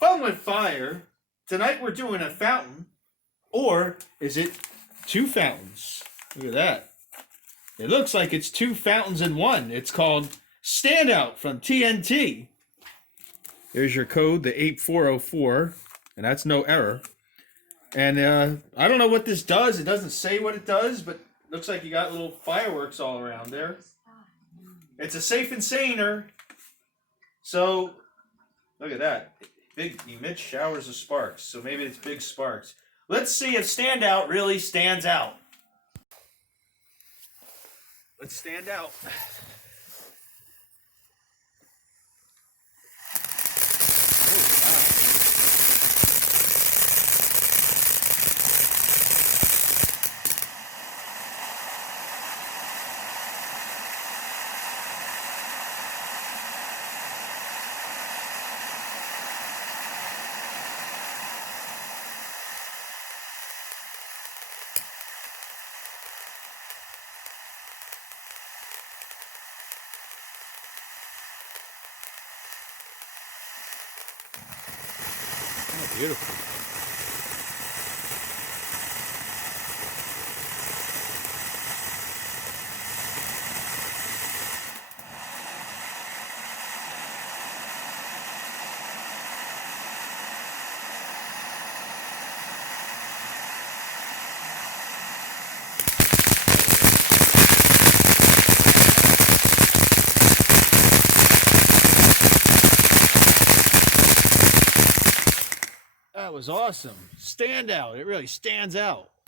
Fun with fire. Tonight we're doing a fountain. Or is it two fountains? Look at that. It looks like it's two fountains in one. It's called Standout from TNT. There's your code, the 8404. And that's no error. And I don't know what this does. It doesn't say what it does, but it looks like you got little fireworks all around there. It's a safe and saner. So, look at that. Big emits showers of sparks. So maybe it's big sparks. Let's see if Standout really stands out. Let's stand out. Oh, beautiful. That was awesome. Standout. It really stands out.